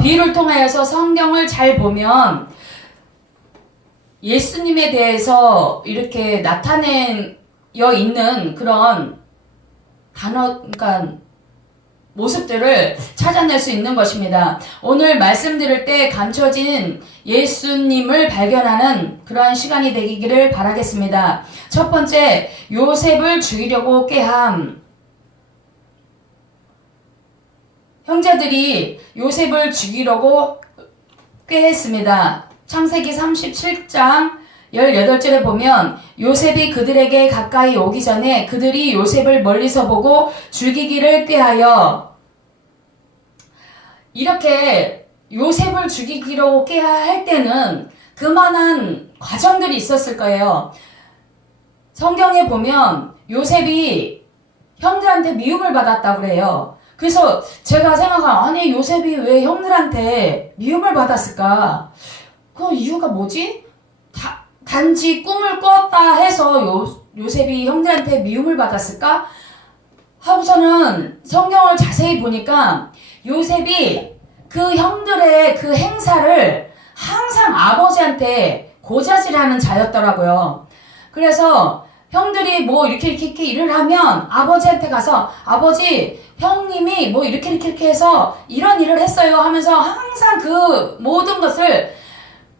비유를 통하여서 성경을 잘 보면 예수님에 대해서 이렇게 나타내어 있는 그런 그러니까 모습들을 찾아낼 수 있는 것입니다. 오늘 말씀 드릴 때 감춰진 예수님을 발견하는 그러한 시간이 되기를 바라겠습니다. 첫 번째, 요셉을 죽이려고 꾀함. 형제들이 요셉을 죽이려고 꾀했습니다. 창세기 37장 18절에 보면 요셉이 그들에게 가까이 오기 전에 그들이 요셉을 멀리서 보고 죽이기를 꾀하여, 이렇게 요셉을 죽이기로 꾀할 때는 그만한 과정들이 있었을 거예요. 성경에 보면 요셉이 형들한테 미움을 받았다고 그래요. 그래서 제가 아니 요셉이 왜 형들한테 미움을 받았을까? 그 이유가 뭐지? 단지 꿈을 꿨다 해서 요셉이 형들한테 미움을 받았을까? 하고서는 성경을 자세히 보니까 요셉이 그 형들의 그 행사를 항상 아버지한테 고자질하는 자였더라고요. 그래서 형들이 뭐 이렇게 일을 하면 아버지한테 가서 아버지 형님이 뭐 이렇게 해서 이런 일을 했어요 하면서 항상 그 모든 것을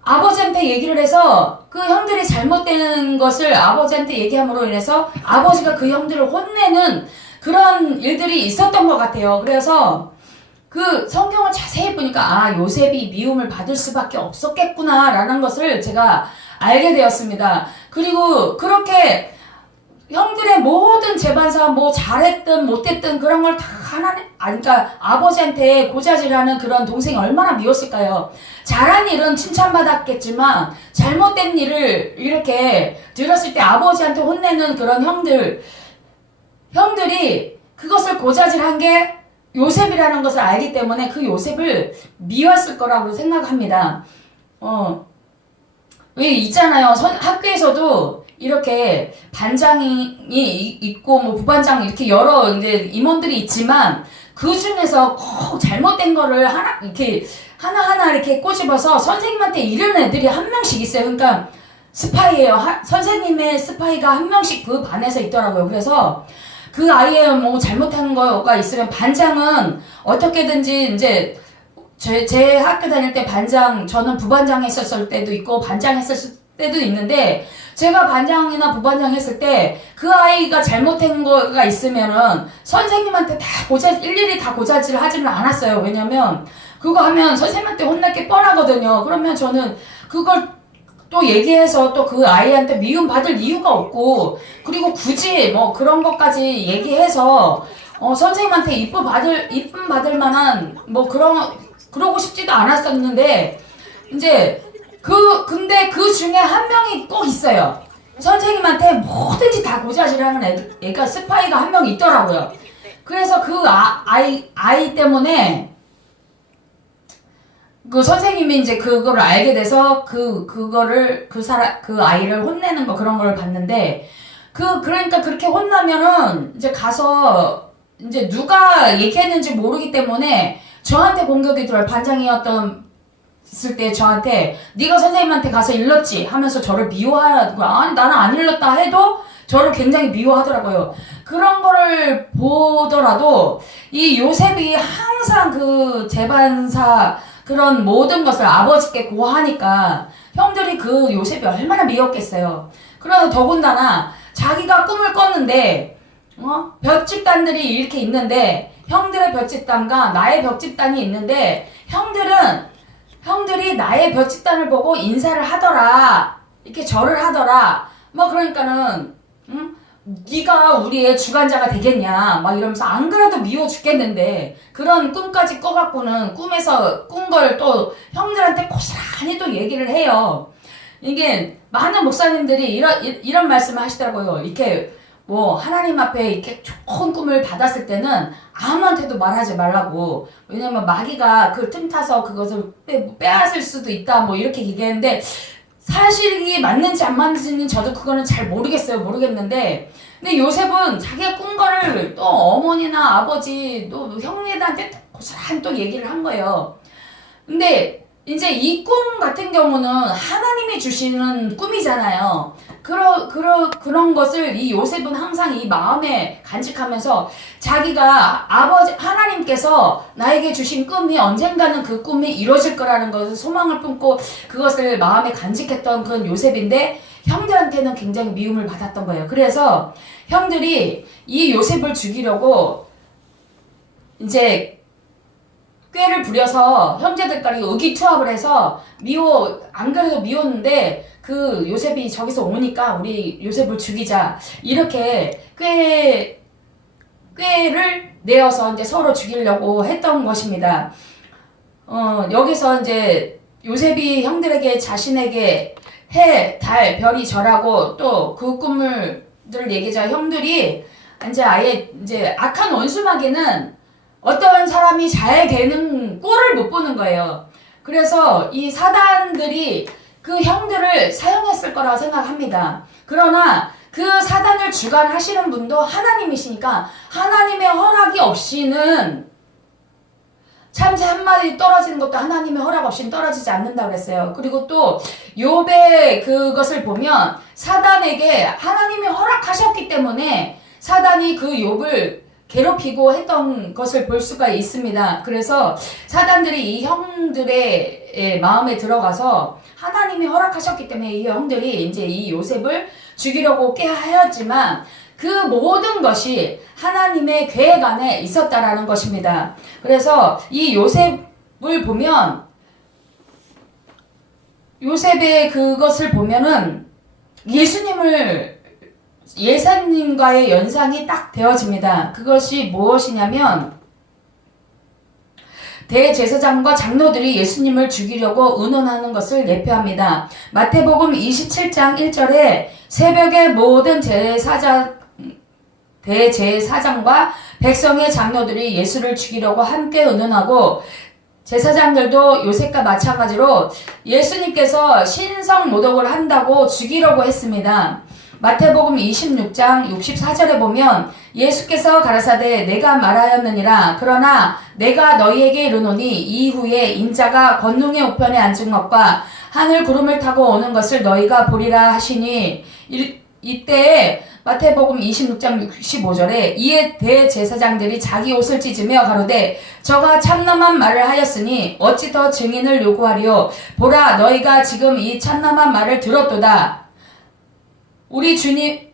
아버지한테 얘기를 해서 그 형들이 잘못되는 것을 아버지한테 얘기함으로 인해서 아버지가 그 형들을 혼내는 그런 일들이 있었던 것 같아요. 그래서 그 성경을 자세히 보니까 요셉이 미움을 받을 수밖에 없었겠구나 라는 것을 제가 알게 되었습니다. 그리고 그렇게 형들의 모든 재반사 뭐 잘했든 못했든 그런 걸 다 그러니까 아버지한테 고자질하는 그런 동생이 얼마나 미웠을까요? 잘한 일은 칭찬받았겠지만 잘못된 일을 이렇게 들었을 때 아버지한테 혼내는 그런 형들이 그것을 고자질한 게 요셉이라는 것을 알기 때문에 그 요셉을 미웠을 거라고 생각합니다. 왜 있잖아요. 학교에서도 이렇게 반장이 있고 뭐 부반장 이렇게 여러 이제 임원들이 있지만 그 중에서 꼭 잘못된 거를 하나하나 이렇게 꼬집어서 선생님한테 이르는 애들이 한 명씩 있어요. 그러니까 스파이예요. 선생님의 스파이가 한 명씩 그 반에서 있더라고요. 그래서 그 아이의 뭐 잘못한 거가 있으면 반장은 어떻게든지 이제 제 학교 다닐 때 저는 부반장 했었을 때도 있고 반장 했었을 때도 있는데, 제가 반장이나 부반장 했을 때 그 아이가 잘못한 거가 있으면은 선생님한테 일일이 다 고자질을 하지는 않았어요. 왜냐면 그거 하면 선생님한테 혼날 게 뻔하거든요. 그러면 저는 그걸 또 얘기해서 또 그 아이한테 미움 받을 이유가 없고, 그리고 굳이 뭐 그런 것까지 얘기해서 선생님한테 이쁨 받을 만한 뭐 그러고 싶지도 않았었는데, 이제 근데 그 중에 한 명이 꼭 있어요. 선생님한테 뭐든지 다 고자질하는 애가 스파이가 한 명 있더라고요. 그래서 그 아이 때문에 그 선생님이 이제 그거를 알게 돼서 그 아이를 혼내는 거 그런 걸 봤는데, 그러니까 그렇게 혼나면은 이제 가서 이제 누가 얘기했는지 모르기 때문에 저한테 공격이 들어요. 있을 때 저한테 네가 선생님한테 가서 일렀지 하면서 저를 미워하는 거야. 아니 나는 안 일렀다 해도 저를 굉장히 미워하더라고요. 그런 거를 보더라도 이 요셉이 항상 그 재반사 그런 모든 것을 아버지께 고하니까 형들이 그 요셉이 얼마나 미웠겠어요. 그러나 더군다나 자기가 꿈을 꿨는데 벽집단들이 이렇게 있는데, 형들의 벽집단과 나의 벽집단이 있는데 형들이 나의 벽집단을 보고 인사를 하더라, 이렇게 절을 하더라. 뭐 그러니까는 네가 우리의 주관자가 되겠냐 막 이러면서 안 그래도 미워 죽겠는데 그런 꿈까지 꿔갖고는 꿈에서 꾼 걸 또 형들한테 고스란히 또 얘기를 해요. 이게 많은 목사님들이 이런 말씀을 하시더라고요. 이렇게 뭐 하나님 앞에 이렇게 좋은 꿈을 받았을 때는 아무한테도 말하지 말라고. 왜냐면 마귀가 그 틈타서 그것을 빼앗을 수도 있다 뭐 이렇게 얘기했는데, 사실이 맞는지 안 맞는지는 저도 그거는 잘 모르겠는데, 근데 요셉은 자기가 꾼 거를 또 어머니나 아버지 또 형님들한테 고스란히 또 얘기를 한 거예요. 근데 이제 이 꿈 같은 경우는 하나님이 주시는 꿈이잖아요. 그런 것을 이 요셉은 항상 이 마음에 간직하면서 자기가 아버지, 하나님께서 나에게 주신 꿈이 언젠가는 그 꿈이 이루어질 거라는 것을 소망을 품고 그것을 마음에 간직했던 그런 요셉인데 형들한테는 굉장히 미움을 받았던 거예요. 그래서 형들이 이 요셉을 죽이려고 이제 꾀를 부려서 형제들끼리 의기투합을 해서 안 그래도 미웠는데 그 요셉이 저기서 오니까 우리 요셉을 죽이자 이렇게 꾀를 내어서 이제 서로 죽이려고 했던 것입니다. 여기서 이제 요셉이 형들에게 자신에게 해, 달, 별이 절하고 또 그 꿈을 얘기자 형들이 이제 아예 이제 악한 원수마귀는 어떤 사람이 잘 되는 꼴을 못 보는 거예요. 그래서 이 사단들이 그 형들을 사용했을 거라고 생각합니다. 그러나 그 사단을 주관하시는 분도 하나님이시니까 하나님의 허락이 없이는 참새 한 마리 떨어지는 것도 하나님의 허락 없이는 떨어지지 않는다고 그랬어요. 그리고 또 욥의 그것을 보면 사단에게 하나님이 허락하셨기 때문에 사단이 그 욥을 괴롭히고 했던 것을 볼 수가 있습니다. 그래서 사단들이 이 형들의 마음에 들어가서 하나님이 허락하셨기 때문에 이 형들이 이제 이 요셉을 죽이려고 꾀하였지만 그 모든 것이 하나님의 계획 안에 있었다라는 것입니다. 그래서 이 요셉을 보면 요셉의 그것을 보면은 예수님과의 연상이 딱 되어집니다. 그것이 무엇이냐면 대제사장과 장로들이 예수님을 죽이려고 의논하는 것을 내표합니다. 마태복음 27장 1절에 새벽에 모든 대제사장과 백성의 장로들이 예수를 죽이려고 함께 의논하고 제사장들도 요셉과 마찬가지로 예수님께서 신성 모독을 한다고 죽이려고 했습니다. 마태복음 26장 64절에 보면 예수께서 가라사대 내가 말하였느니라 그러나 내가 너희에게 이르노니 이후에 인자가 권능의 우편에 앉은 것과 하늘 구름을 타고 오는 것을 너희가 보리라 하시니 이때에 마태복음 26장 65절에 이에 대제사장들이 자기 옷을 찢으며 가로되 저가 참남한 말을 하였으니 어찌 더 증인을 요구하리요 보라 너희가 지금 이 참남한 말을 들었도다. 우리 주님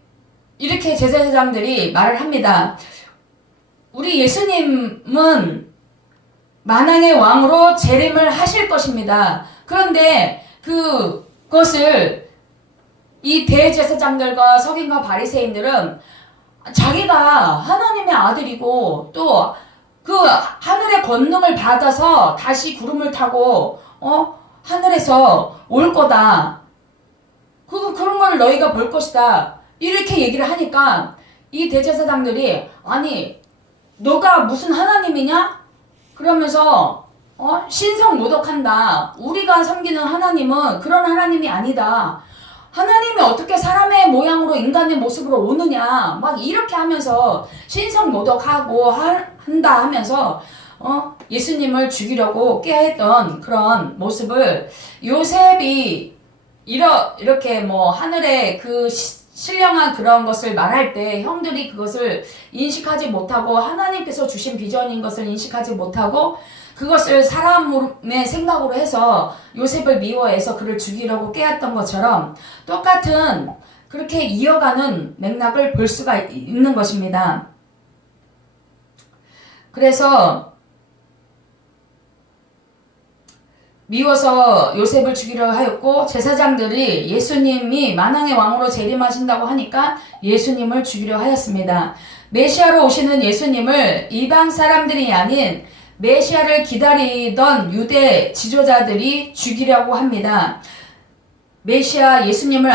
이렇게 제사장들이 말을 합니다. 우리 예수님은 만왕의 왕으로 재림을 하실 것입니다. 그런데 그것을 이 대제사장들과 서기관과 바리새인들은 자기가 하나님의 아들이고 또 그 하늘의 권능을 받아서 다시 구름을 타고 하늘에서 올 거다. 그런 걸 너희가 볼 것이다. 이렇게 얘기를 하니까 이 대제사장들이 아니 너가 무슨 하나님이냐? 그러면서 신성 모독한다. 우리가 섬기는 하나님은 그런 하나님이 아니다. 하나님이 어떻게 사람의 모양으로 인간의 모습으로 오느냐 막 이렇게 하면서 신성 모독하고 한다 하면서 예수님을 죽이려고 꾀했던 그런 모습을 요셉이 이렇게 뭐 하늘의 그 신령한 그런 것을 말할 때 형들이 그것을 인식하지 못하고 하나님께서 주신 비전인 것을 인식하지 못하고 그것을 사람의 생각으로 해서 요셉을 미워해서 그를 죽이려고 깨었던 것처럼 똑같은 그렇게 이어가는 맥락을 볼 수가 있는 것입니다. 그래서 미워서 요셉을 죽이려 하였고 제사장들이 예수님이 만왕의 왕으로 재림하신다고 하니까 예수님을 죽이려 하였습니다. 메시아로 오시는 예수님을 이방 사람들이 아닌 메시아를 기다리던 유대 지도자들이 죽이려고 합니다. 메시아 예수님을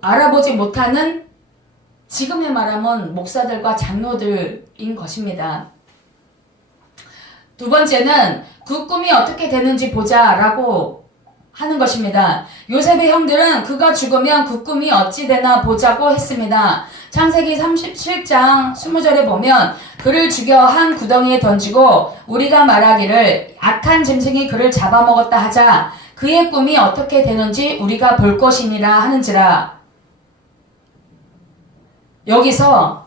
알아보지 못하는 지금의 말하면 목사들과 장로들인 것입니다. 두 번째는 그 꿈이 어떻게 되는지 보자 라고 하는 것입니다. 요셉의 형들은 그가 죽으면 그 꿈이 어찌 되나 보자고 했습니다. 창세기 37장 20절에 보면 그를 죽여 한 구덩이에 던지고 우리가 말하기를 악한 짐승이 그를 잡아먹었다 하자 그의 꿈이 어떻게 되는지 우리가 볼 것이니라 하는지라. 여기서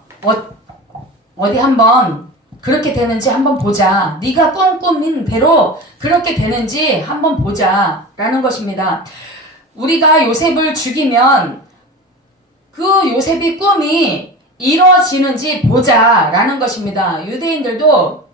어디 한번 그렇게 되는지 한번 보자. 네가 꿈꾸민 대로 그렇게 되는지 한번 보자 라는 것입니다. 우리가 요셉을 죽이면 그 요셉의 꿈이 이루어지는지 보자 라는 것입니다. 유대인들도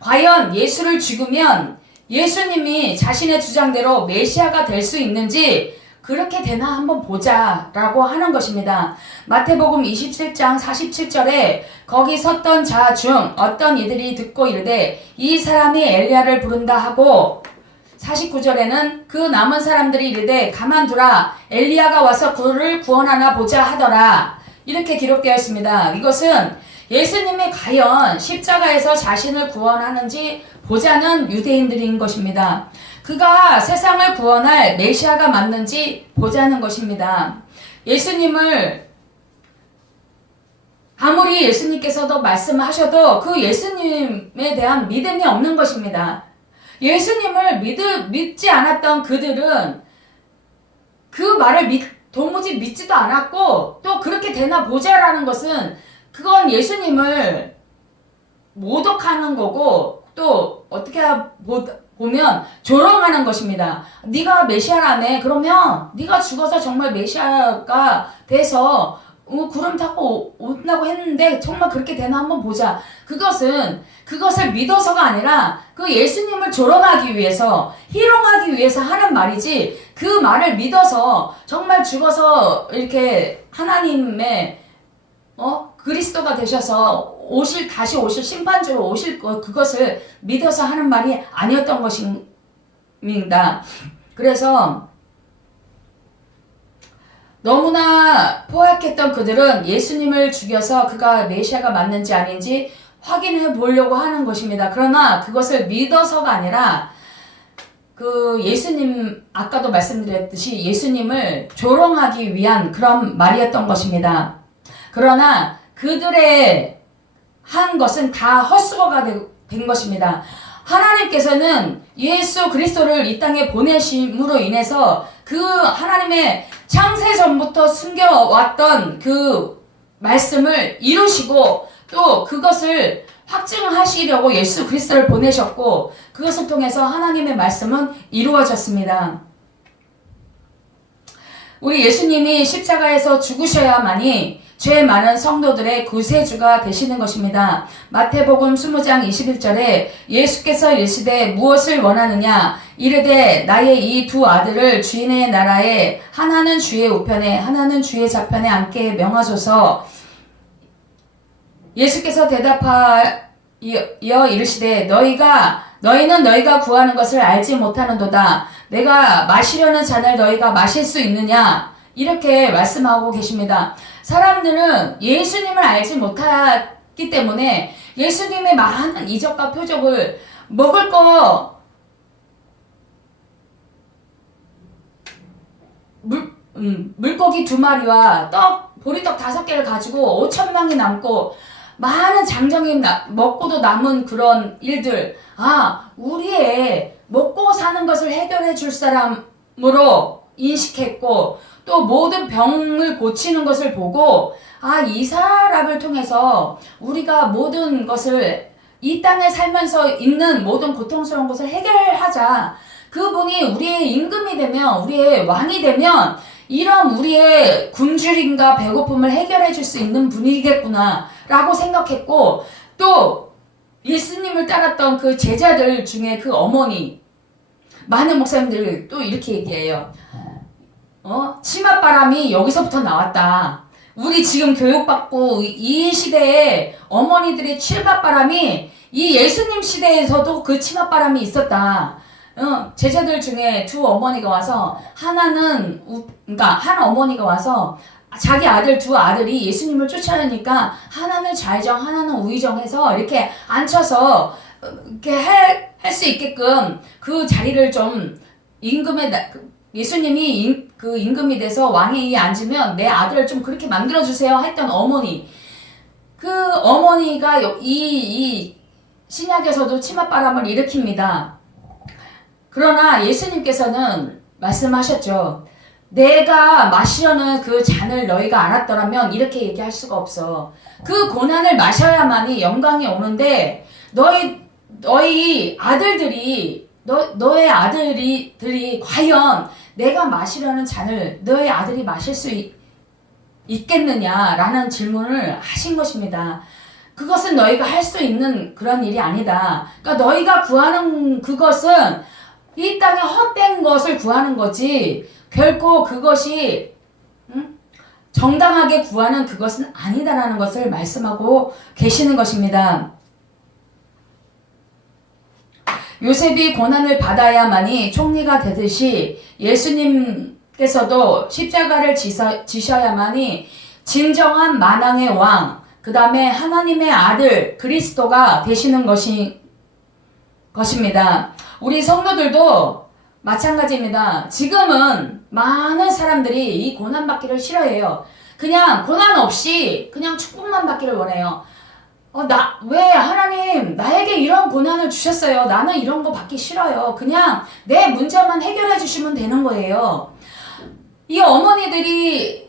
과연 예수를 죽으면 예수님이 자신의 주장대로 메시아가 될 수 있는지 그렇게 되나 한번 보자 라고 하는 것입니다. 마태복음 27장 47절에 거기 섰던 자 중 어떤 이들이 듣고 이르되 이 사람이 엘리야를 부른다 하고 49절에는 그 남은 사람들이 이르되 가만두라 엘리야가 와서 그를 구원하나 보자 하더라. 이렇게 기록되어 있습니다. 이것은 예수님이 과연 십자가에서 자신을 구원하는지 보자는 유대인들인 것입니다. 그가 세상을 구원할 메시아가 맞는지 보자는 것입니다. 예수님을 아무리 예수님께서도 말씀하셔도 그 예수님에 대한 믿음이 없는 것입니다. 예수님을 믿지 않았던 그들은 그 말을 도무지 믿지도 않았고 또 그렇게 되나 보자라는 것은 그건 예수님을 모독하는 거고 또 어떻게 보면 조롱하는 것입니다. 네가 메시아라며 그러면 네가 죽어서 정말 메시아가 돼서 구름 타고 온다고 했는데 정말 그렇게 되나 한번 보자. 그것을 믿어서가 아니라 그 예수님을 조롱하기 위해서 희롱하기 위해서 하는 말이지 그 말을 믿어서 정말 죽어서 이렇게 하나님의 그리스도가 되셔서 다시 오실 심판주로 오실 그것을 믿어서 하는 말이 아니었던 것입니다. 그래서 너무나 포악했던 그들은 예수님을 죽여서 그가 메시아가 맞는지 아닌지 확인해 보려고 하는 것입니다. 그러나 그것을 믿어서가 아니라 그 예수님 아까도 말씀드렸듯이 예수님을 조롱하기 위한 그런 말이었던 것입니다. 그러나 그들의 한 것은 다 헛수고가 된 것입니다. 하나님께서는 예수 그리스도를 이 땅에 보내심으로 인해서 그 하나님의 창세전부터 숨겨왔던 그 말씀을 이루시고 또 그것을 확증하시려고 예수 그리스도를 보내셨고 그것을 통해서 하나님의 말씀은 이루어졌습니다. 우리 예수님이 십자가에서 죽으셔야만이 죄 많은 성도들의 구세주가 되시는 것입니다. 마태복음 20장 21절에 예수께서 이르시되 무엇을 원하느냐 이르되 나의 이 두 아들을 주인의 나라에 하나는 주의 우편에 하나는 주의 좌편에 앉게 명하소서. 예수께서 대답하여 이르시되 너희는 너희가 구하는 것을 알지 못하는도다. 내가 마시려는 잔을 너희가 마실 수 있느냐? 이렇게 말씀하고 계십니다. 사람들은 예수님을 알지 못하기 때문에 예수님의 많은 이적과 표적을 먹을 거 물고기 2마리와 보리떡 5개를 가지고 5,000명이 남고 많은 장정이 먹고도 남은 그런 일들, 우리의 먹고 사는 것을 해결해 줄 사람으로 인식했고 또 모든 병을 고치는 것을 보고 이 사람을 통해서 우리가 모든 것을 이 땅에 살면서 있는 모든 고통스러운 것을 해결하자. 그분이 우리의 임금이 되면 우리의 왕이 되면 이런 우리의 굶주림과 배고픔을 해결해 줄 수 있는 분이겠구나 라고 생각했고 또 예수님을 따랐던 그 제자들 중에 그 어머니 많은 목사님들 또 이렇게 얘기해요. 치맛바람이 여기서부터 나왔다. 우리 지금 교육받고 이 시대에 어머니들의 치맛바람이 이 예수님 시대에서도 그 치맛바람이 있었다. 제자들 중에 두 어머니가 와서 한 어머니가 와서 자기 두 아들이 예수님을 쫓아내니까 하나는 좌의정 하나는 우의정 해서 이렇게 앉혀서 이렇게 할 수 있게끔 그 자리를 좀 예수님이 그 임금이 돼서 왕위에 앉으면 내 아들을 좀 그렇게 만들어주세요 했던 어머니. 그 어머니가 이 신약에서도 치맛바람을 일으킵니다. 그러나 예수님께서는 말씀하셨죠. 내가 마시려는 그 잔을 너희가 알았더라면 이렇게 얘기할 수가 없어. 그 고난을 마셔야만이 영광이 오는데 너희 아들들이 너의 아들들이 과연 내가 마시려는 잔을 너의 아들이 마실 수 있겠느냐라는 질문을 하신 것입니다. 그것은 너희가 할 수 있는 그런 일이 아니다. 그러니까 너희가 구하는 그것은 이 땅에 헛된 것을 구하는 거지 결코 그것이 정당하게 구하는 그것은 아니다라는 것을 말씀하고 계시는 것입니다. 요셉이 고난을 받아야만이 총리가 되듯이 예수님께서도 십자가를 지셔야만이 진정한 만왕의 왕, 그 다음에 하나님의 아들 그리스도가 되시는 것입니다. 우리 성도들도 마찬가지입니다. 지금은 많은 사람들이 이 고난받기를 싫어해요. 그냥 고난 없이 그냥 축복만 받기를 원해요. 왜 하나님 나에게 이런 고난을 주셨어요. 나는 이런 거 받기 싫어요. 그냥 내 문제만 해결해 주시면 되는 거예요. 이 어머니들이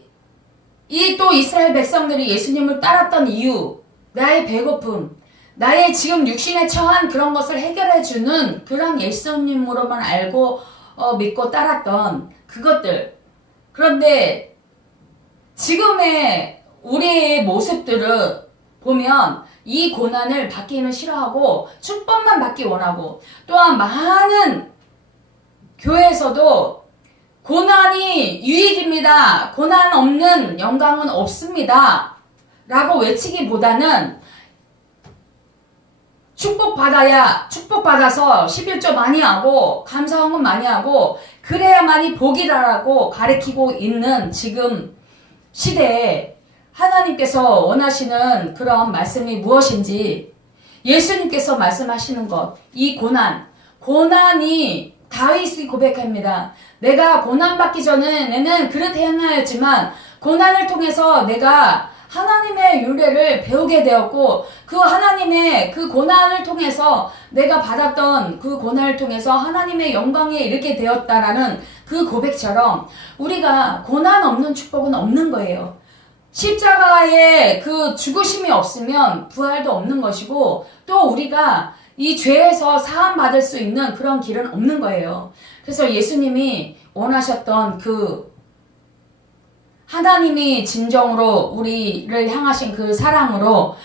이 또 이스라엘 백성들이 예수님을 따랐던 이유, 나의 배고픔, 나의 지금 육신에 처한 그런 것을 해결해 주는 그런 예수님으로만 알고 믿고 따랐던 그것들. 그런데 지금의 우리의 모습들을 보면 이 고난을 받기는 싫어하고 축복만 받기 원하고, 또한 많은 교회에서도 고난이 유익입니다. 고난 없는 영광은 없습니다. 라고 외치기보다는 축복받아서 11조 많이 하고 감사헌금 많이 하고 그래야만이 복이라고 가르치고 있는 지금 시대에 하나님께서 원하시는 그런 말씀이 무엇인지, 예수님께서 말씀하시는 것, 이 고난이 다윗이 고백합니다. 내가 고난받기 전에는 그릇 행하였지만 고난을 통해서 내가 하나님의 윤례를 배우게 되었고, 그 하나님의 그 고난을 통해서 내가 받았던 그 고난을 통해서 하나님의 영광에 이르게 되었다라는 그 고백처럼 우리가 고난 없는 축복은 없는 거예요. 십자가에 그 죽으심이 없으면 부활도 없는 것이고, 또 우리가 이 죄에서 사함 받을 수 있는 그런 길은 없는 거예요. 그래서 예수님이 원하셨던 그 하나님이 진정으로 우리를 향하신 그 사랑으로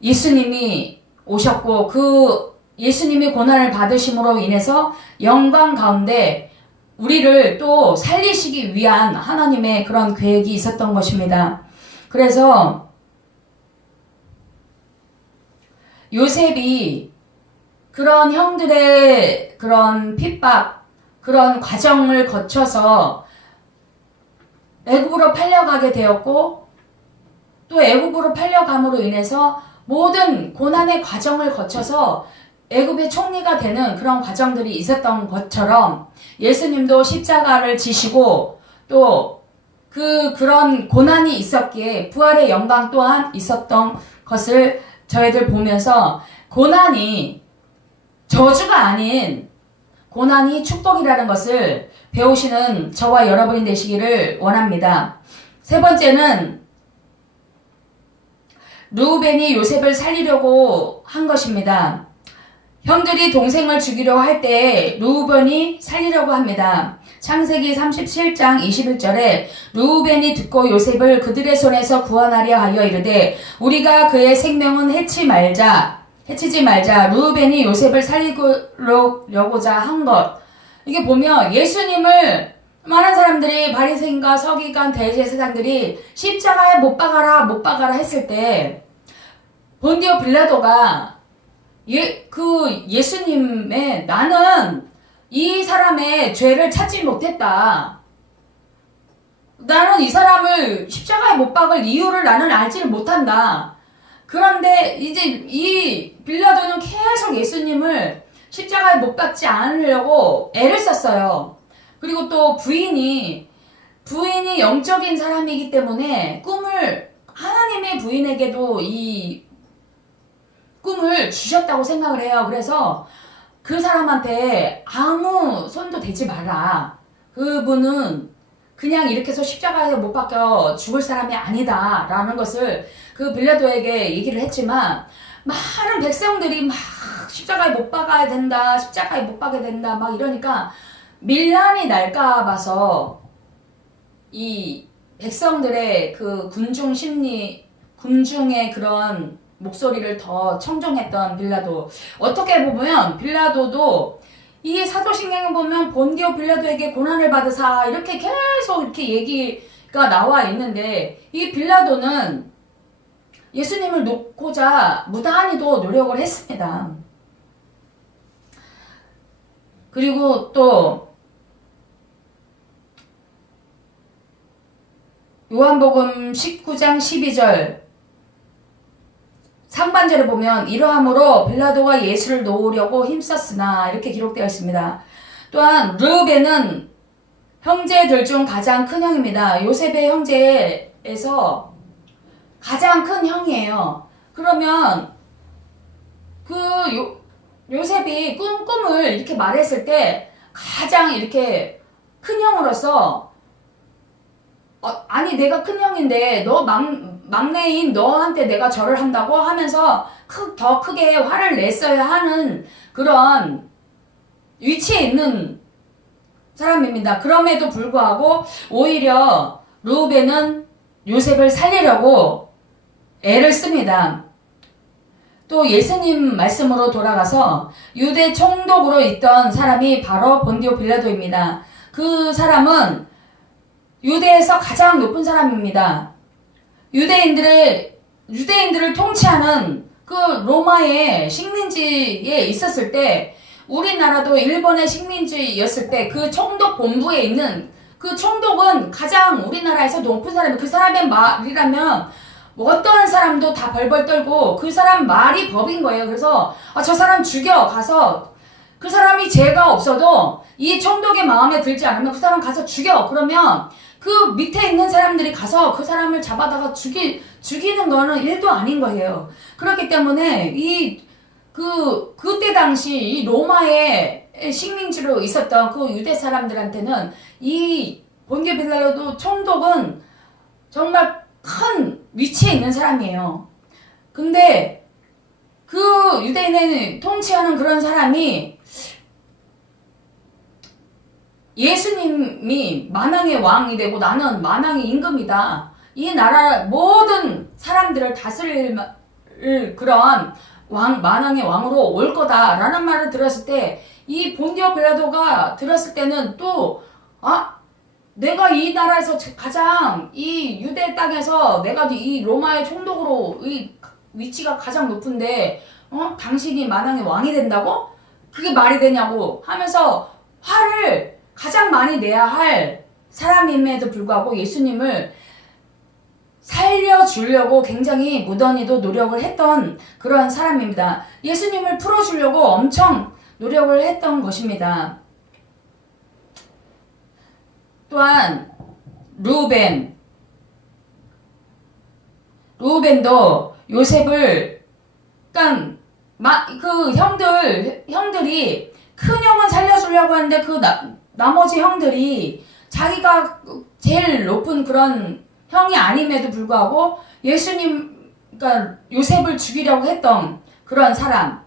예수님이 오셨고, 그 예수님이 고난을 받으심으로 인해서 영광 가운데 우리를 또 살리시기 위한 하나님의 그런 계획이 있었던 것입니다. 그래서 요셉이 그런 형들의 그런 핍박, 그런 과정을 거쳐서 애굽으로 팔려가게 되었고, 또 애굽으로 팔려감으로 인해서 모든 고난의 과정을 거쳐서 애굽의 총리가 되는 그런 과정들이 있었던 것처럼 예수님도 십자가를 지시고 또 그런 고난이 있었기에 부활의 영광 또한 있었던 것을 저희들 보면서, 고난이 저주가 아닌 고난이 축복이라는 것을 배우시는 저와 여러분이 되시기를 원합니다. 세 번째는 르우벤이 요셉을 살리려고 한 것입니다. 형들이 동생을 죽이려 할 때 르우벤이 살리려고 합니다. 창세기 37장 21절에 르우벤이 듣고 요셉을 그들의 손에서 구원하려 하여 이르되 우리가 그의 생명은 해치지 말자 르우벤이 요셉을 살리려고자 한 것. 이게 보면 예수님을 많은 사람들이 바리새인과 서기관 대제사장들이 십자가에 못 박아라 했을 때 본디오 빌라도가 예수님의 나는 이 사람의 죄를 찾지 못했다. 나는 이 사람을 십자가에 못 박을 이유를 나는 알지를 못한다. 그런데 이제 이 빌라도는 계속 예수님을 십자가에 못 박지 않으려고 애를 썼어요. 그리고 또 부인이 영적인 사람이기 때문에 하나님의 부인에게도 이 꿈을 주셨다고 생각을 해요. 그래서 그 사람한테 아무 손도 대지 마라. 그분은 그냥 이렇게 해서 십자가에 못 박혀 죽을 사람이 아니다 라는 것을 그 빌라도에게 얘기를 했지만, 많은 백성들이 막 십자가에 못 박아야 된다, 십자가에 못 박아야 된다 막 이러니까 밀란이 날까 봐서 이 백성들의 그 군중의 그런 목소리를 더 청정했던 빌라도. 어떻게 보면 빌라도도 이 사도신경에 보면 본디오 빌라도에게 고난을 받으사 이렇게 계속 이렇게 얘기가 나와 있는데, 이 빌라도는 예수님을 놓고자 무단히도 노력을 했습니다. 그리고 또 요한복음 19장 12절 상반절에 보면 이러함으로 빌라도가 예수를 놓으려고 힘썼으나 이렇게 기록되어 있습니다. 또한 르우벤은 형제들 중 가장 큰 형입니다. 요셉의 형제에서 가장 큰 형이에요. 그러면 요셉이 꿈을 이렇게 말했을 때 가장 이렇게 큰 형으로서 아니 내가 큰 형인데 너 막내인 너한테 내가 절을 한다고 하면서 더 크게 화를 냈어야 하는 그런 위치에 있는 사람입니다. 그럼에도 불구하고 오히려 르우벤은 요셉을 살리려고 애를 씁니다. 또 예수님 말씀으로 돌아가서 유대 총독으로 있던 사람이 바로 본디오 빌라도입니다. 그 사람은 유대에서 가장 높은 사람입니다. 유대인들을 통치하는 그 로마의 식민지에 있었을 때, 우리나라도 일본의 식민지였을 때 그 총독 본부에 있는 그 총독은 가장 우리나라에서 높은 사람이, 그 사람의 말이라면 뭐 어떠한 사람도 다 벌벌 떨고 그 사람 말이 법인 거예요. 그래서 저 사람 죽여 가서, 그 사람이 죄가 없어도 이 총독의 마음에 들지 않으면 그 사람 가서 죽여. 그러면 그 밑에 있는 사람들이 가서 그 사람을 잡아다가 죽이는 거는 일도 아닌 거예요. 그렇기 때문에 그때 당시 이 로마의 식민지로 있었던 그 유대 사람들한테는 이 본디오 빌라도 총독은 정말 큰 위치에 있는 사람이에요. 근데 그 유대인을 통치하는 그런 사람이 예수님이 만왕의 왕이 되고 나는 만왕의 임금이다, 이 나라 모든 사람들을 다스릴 그런 만왕의 왕으로 올 거다라는 말을 들었을 때, 이 본디오 빌라도가 들었을 때는 또 내가 이 나라에서 가장 이 유대 땅에서 내가 이 로마의 총독으로 이 위치가 가장 높은데 당신이 만왕의 왕이 된다고? 그게 말이 되냐고 하면서 화를 가장 많이 내야 할 사람임에도 불구하고 예수님을 살려주려고 굉장히 무던히도 노력을 했던 그런 사람입니다. 예수님을 풀어주려고 엄청 노력을 했던 것입니다. 또한 르우벤도 요셉을 그 형들이 큰 형은 살려주려고 하는데 그 나머지 형들이 자기가 제일 높은 그런 형이 아님에도 불구하고 그러니까 요셉을 죽이려고 했던 그런 사람.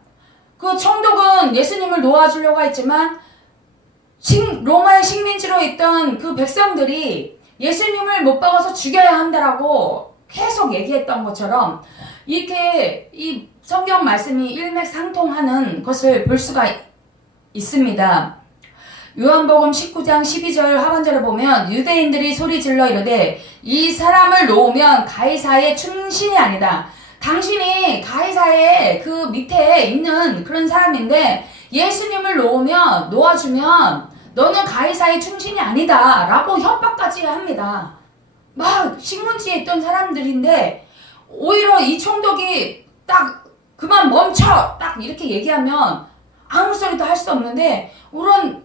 그 총독은 예수님을 놓아주려고 했지만 로마의 식민지로 있던 그 백성들이 예수님을 못 박아서 죽여야 한다라고 계속 얘기했던 것처럼 이렇게 이 성경 말씀이 일맥상통하는 것을 볼 수가 있습니다. 요한복음 19장 12절 하반절을 보면 유대인들이 소리질러 이르되 이 사람을 놓으면 가이사의 충신이 아니다. 당신이 가이사의 그 밑에 있는 그런 사람인데 예수님을 놓아주면 너는 가이사의 충신이 아니다 라고 협박까지 합니다. 막 식문지에 있던 사람들인데 오히려 이 총독이 딱 그만 멈춰 딱 이렇게 얘기하면 아무 소리도 할 수 없는데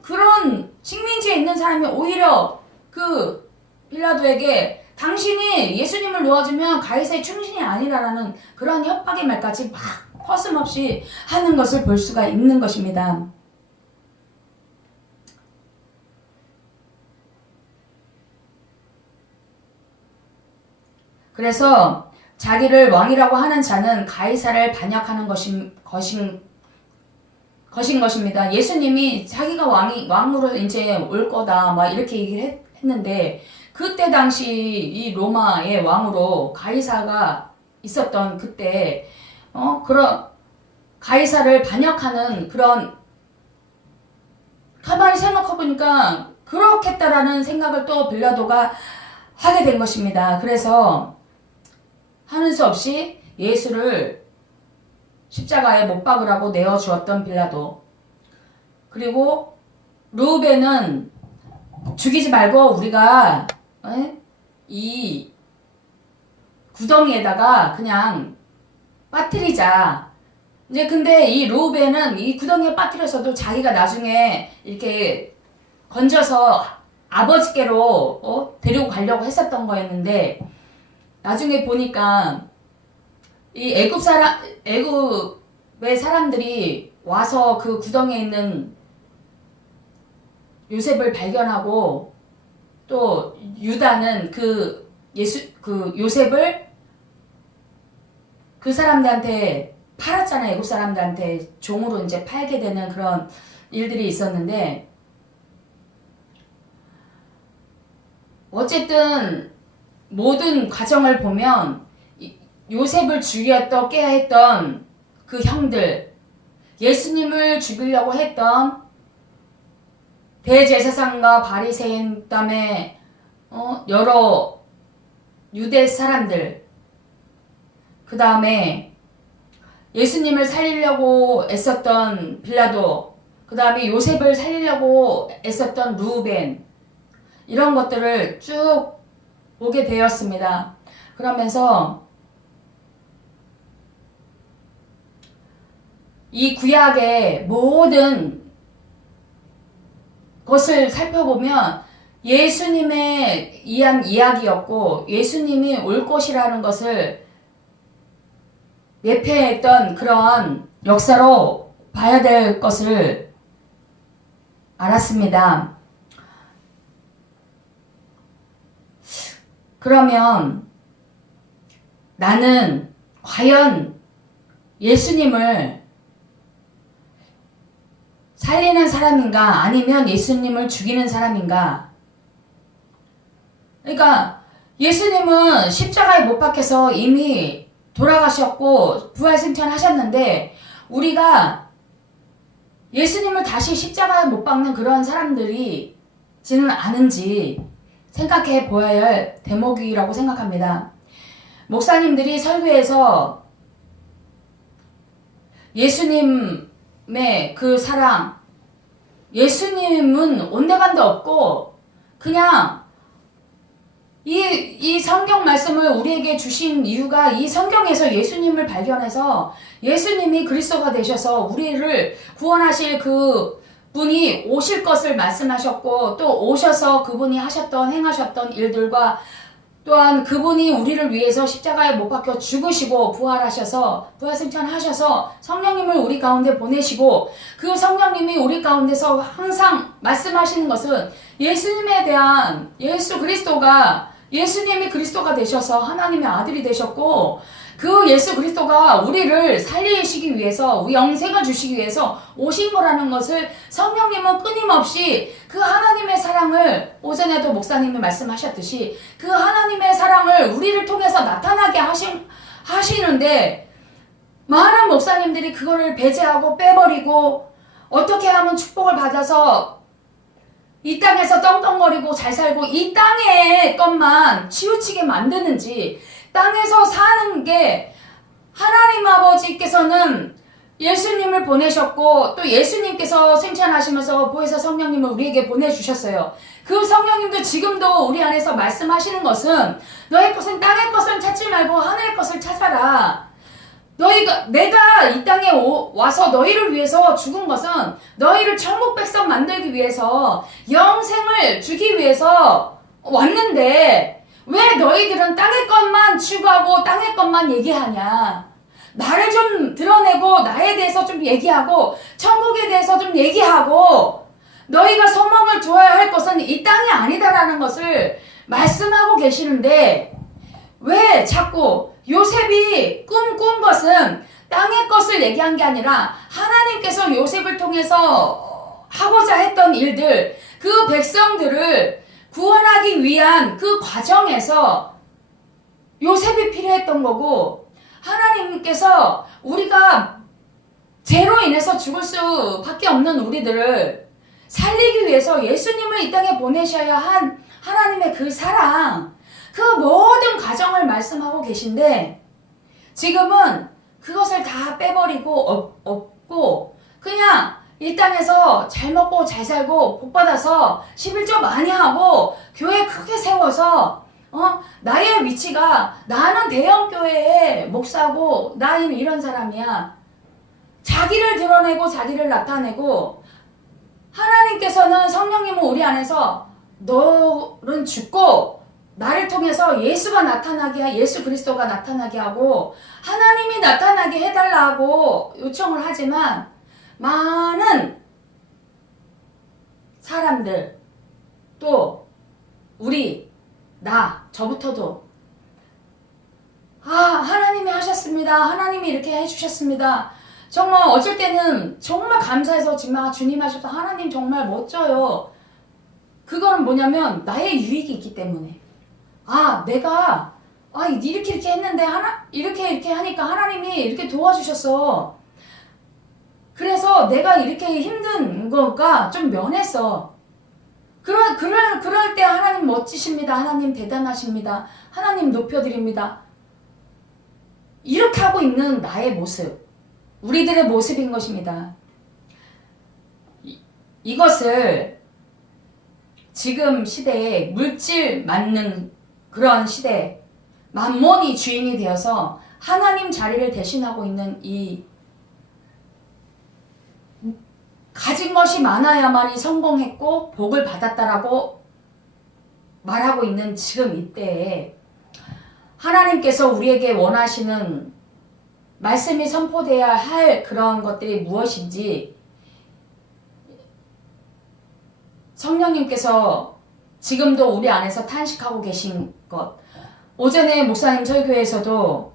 그런 식민지에 있는 사람이 오히려 그 빌라도에게 당신이 예수님을 놓아주면 가이사의 충신이 아니라라는 그런 협박의 말까지 막 허슴없이 하는 것을 볼 수가 있는 것입니다. 그래서 자기를 왕이라고 하는 자는 가이사를 반역하는 것인 것입니다. 예수님이 자기가 왕으로 이제 올 거다 막 이렇게 얘기를 했는데 그때 당시 이 로마의 왕으로 가이사가 있었던 그때 그런 가이사를 반역하는 그런 가만히 생각해 보니까 그렇겠다라는 생각을 또 빌라도가 하게 된 것입니다. 그래서 하는 수 없이 예수를 십자가에 못 박으라고 내어주었던 빌라도. 그리고 르우벤은 죽이지 말고 우리가 이 구덩이에다가 그냥 빠뜨리자. 이제 근데 이 르우벤은 이 구덩이에 빠뜨려서도 자기가 나중에 이렇게 건져서 아버지께로 데리고 가려고 했었던 거였는데 나중에 보니까 이 애굽의 사람들이 와서 그 구덩이에 있는 요셉을 발견하고 또 유다는 그 요셉을 그 사람들한테 팔았잖아요. 애굽 사람들한테 종으로 이제 팔게 되는 그런 일들이 있었는데 어쨌든 모든 과정을 보면 요셉을 죽였게 했던 그 형들, 예수님을 죽이려고 했던 대제사장과 바리새인, 그다음에 여러 유대 사람들, 그다음에 예수님을 살리려고 애썼던 빌라도, 그다음에 요셉을 살리려고 애썼던 르우벤, 이런 것들을 쭉 보게 되었습니다. 그러면서 이 구약의 모든 것을 살펴보면 예수님에 의한 이야기였고 예수님이 올 것이라는 것을 예표했던 그런 역사로 봐야 될 것을 알았습니다. 그러면 나는 과연 예수님을 살리는 사람인가 아니면 예수님을 죽이는 사람인가? 그러니까 예수님은 십자가에 못 박혀서 이미 돌아가셨고 부활승천하셨는데 우리가 예수님을 다시 십자가에 못 박는 그런 사람들이지는 않은지 생각해 보아야 할 대목이라고 생각합니다. 목사님들이 설교에서 예수님의 그 사랑, 예수님은 온데간데 없고 그냥 이 성경 말씀을 우리에게 주신 이유가 이 성경에서 예수님을 발견해서 예수님이 그리스도가 되셔서 우리를 구원하실 그 분이 오실 것을 말씀하셨고 또 오셔서 그분이 하셨던 행하셨던 일들과 또한 그분이 우리를 위해서 십자가에 못 박혀 죽으시고 부활하셔서 부활승천하셔서 성령님을 우리 가운데 보내시고 그 성령님이 우리 가운데서 항상 말씀하시는 것은 예수님에 대한 예수 그리스도가 예수님이 그리스도가 되셔서 하나님의 아들이 되셨고 그 예수 그리스도가 우리를 살리시기 위해서 영생을 주시기 위해서 오신 거라는 것을 성령님은 끊임없이 그 하나님의 사랑을 오전에도 목사님이 말씀하셨듯이 그 하나님의 사랑을 우리를 통해서 나타나게 하시는데 많은 목사님들이 그거를 배제하고 빼버리고 어떻게 하면 축복을 받아서 이 땅에서 떵떵거리고 잘 살고 이 땅의 것만 치우치게 만드는지 땅에서 사는 게 하나님 아버지께서는 예수님을 보내셨고 또 예수님께서 생찬하시면서 보혜사 성령님을 우리에게 보내주셨어요. 그 성령님도 지금도 우리 안에서 말씀하시는 것은 너의 것은 땅의 것을 찾지 말고 하늘의 것을 찾아라. 내가 이 땅에 와서 너희를 위해서 죽은 것은 너희를 천국 백성 만들기 위해서 영생을 주기 위해서 왔는데 왜 너희들은 땅의 것만 추구하고 땅의 것만 얘기하냐? 나를 좀 드러내고 나에 대해서 좀 얘기하고 천국에 대해서 좀 얘기하고 너희가 소망을 두어야 할 것은 이 땅이 아니다라는 것을 말씀하고 계시는데 왜 자꾸 요셉이 꿈꾼 것은 땅의 것을 얘기한 게 아니라 하나님께서 요셉을 통해서 하고자 했던 일들, 그 백성들을 구원하기 위한 그 과정에서 요셉이 필요했던 거고, 하나님께서 우리가 죄로 인해서 죽을 수밖에 없는 우리들을 살리기 위해서 예수님을 이 땅에 보내셔야 한 하나님의 그 사랑, 그 모든 과정을 말씀하고 계신데 지금은 그것을 다 빼버리고 없고 그냥 이 땅에서 잘 먹고 잘 살고 복받아서 11조 많이 하고 교회 크게 세워서 나의 위치가 나는 대형교회의 목사고 나는 이런 사람이야. 자기를 드러내고 자기를 나타내고 하나님께서는 성령님은 우리 안에서 너는 죽고 나를 통해서 예수가 나타나게 예수 그리스도가 나타나게 하고 하나님이 나타나게 해달라고 요청을 하지만 많은 사람들 또 우리 저부터도 하나님이 하셨습니다. 하나님이 이렇게 해주셨습니다. 정말 어쩔 때는 정말 감사해서 정말 주님 하셔서 하나님 정말 멋져요. 그거는 뭐냐면 나의 유익이 있기 때문에 내가 이렇게 했는데 이렇게 하니까 하나님이 이렇게 도와주셨어. 그래서 내가 이렇게 힘든 거가 좀 면했어. 그럴 때 하나님 멋지십니다. 하나님 대단하십니다. 하나님 높여드립니다. 이렇게 하고 있는 나의 모습, 우리들의 모습인 것입니다. 이것을 지금 시대에 물질 맞는 그런 시대에 만몬이 주인이 되어서 하나님 자리를 대신하고 있는 이 가진 것이 많아야만이 성공했고 복을 받았다라고 말하고 있는 지금 이때에 하나님께서 우리에게 원하시는 말씀이 선포되어야 할 그런 것들이 무엇인지 성령님께서 지금도 우리 안에서 탄식하고 계신 것. 오전에 목사님 설교에서도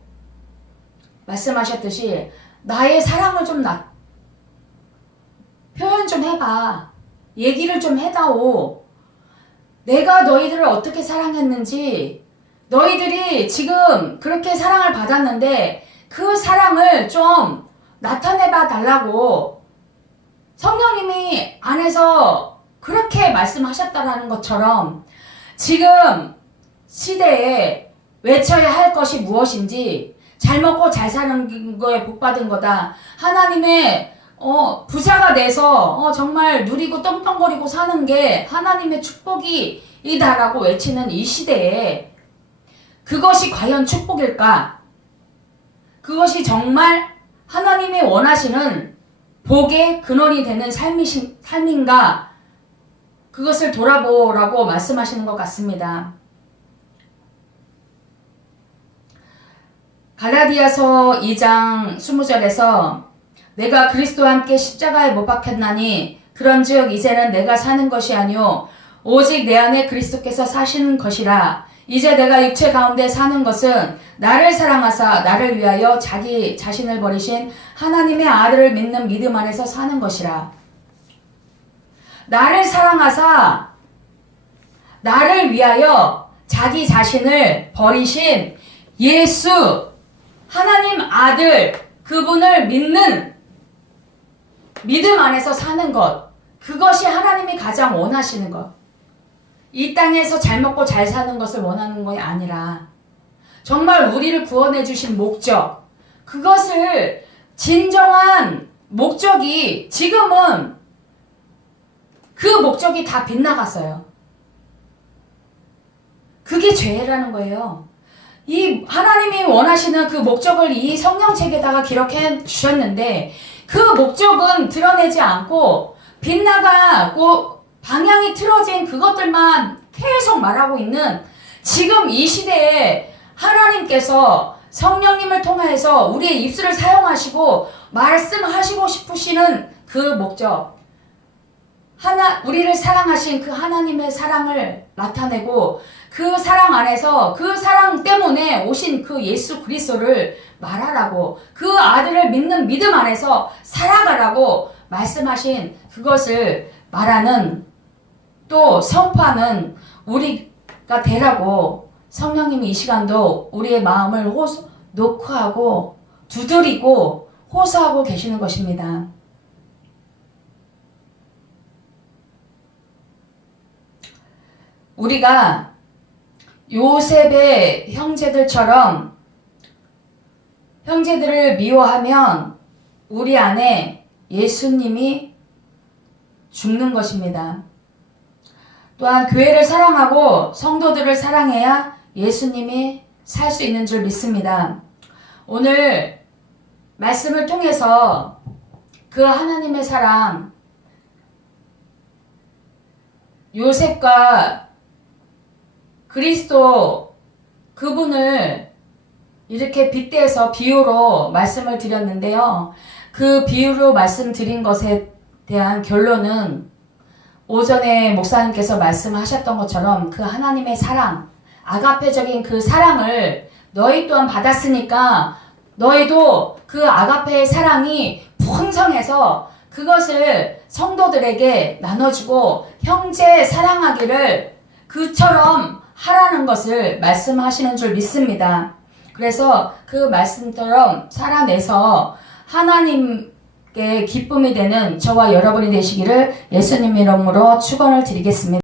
말씀하셨듯이 나의 사랑을 좀 표현 좀 해봐. 얘기를 좀 해다오. 내가 너희들을 어떻게 사랑했는지 너희들이 지금 그렇게 사랑을 받았는데 그 사랑을 좀 나타내봐 달라고 성령님이 안에서 그렇게 말씀하셨다라는 것처럼 지금 시대에 외쳐야 할 것이 무엇인지 잘 먹고 잘 사는 거에 복받은 거다. 하나님의 부자가 돼서 정말 누리고 떵떵거리고 사는 게 하나님의 축복이다라고 외치는 이 시대에 그것이 과연 축복일까? 그것이 정말 하나님이 원하시는 복의 근원이 되는 삶인가? 그것을 돌아보라고 말씀하시는 것 같습니다. 갈라디아서 2장 20절에서 내가 그리스도와 함께 십자가에 못 박혔나니 그런즉 이제는 내가 사는 것이 아니요 오직 내 안에 그리스도께서 사시는 것이라. 이제 내가 육체 가운데 사는 것은 나를 사랑하사 나를 위하여 자기 자신을 버리신 하나님의 아들을 믿는 믿음 안에서 사는 것이라. 나를 사랑하사 나를 위하여 자기 자신을 버리신 예수 하나님 아들 그분을 믿는 믿음 안에서 사는 것, 그것이 하나님이 가장 원하시는 것. 이 땅에서 잘 먹고 잘 사는 것을 원하는 것이 아니라 정말 우리를 구원해 주신 목적, 그것을 진정한 목적이 지금은 그 목적이 다 빗나갔어요. 그게 죄라는 거예요. 이 하나님이 원하시는 그 목적을 이 성령책에다가 기록해 주셨는데 그 목적은 드러내지 않고 빗나가고 방향이 틀어진 그것들만 계속 말하고 있는 지금 이 시대에 하나님께서 성령님을 통해서 우리의 입술을 사용하시고 말씀하시고 싶으시는 그 목적, 우리를 사랑하신 그 하나님의 사랑을 나타내고 그 사랑 안에서 그 사랑 때문에 오신 그 예수 그리스도를 말하라고, 그 아들을 믿는 믿음 안에서 살아가라고 말씀하신 그것을 말하는, 또 선포하는 우리가 되라고 성령님이 이 시간도 우리의 마음을 녹화하고 두드리고 호소하고 계시는 것입니다. 우리가 요셉의 형제들처럼 형제들을 미워하면 우리 안에 예수님이 죽는 것입니다. 또한 교회를 사랑하고 성도들을 사랑해야 예수님이 살 수 있는 줄 믿습니다. 오늘 말씀을 통해서 그 하나님의 사랑, 요셉과 그리스도 그분을 이렇게 빗대서 비유로 말씀을 드렸는데요. 그 비유로 말씀드린 것에 대한 결론은 오전에 목사님께서 말씀하셨던 것처럼 그 하나님의 사랑, 아가페적인 그 사랑을 너희 또한 받았으니까 너희도 그 아가페의 사랑이 풍성해서 그것을 성도들에게 나눠주고 형제 사랑하기를 그처럼 하라는 것을 말씀하시는 줄 믿습니다. 그래서 그 말씀처럼 살아내서 하나님께 기쁨이 되는 저와 여러분이 되시기를 예수님 이름으로 축원을 드리겠습니다.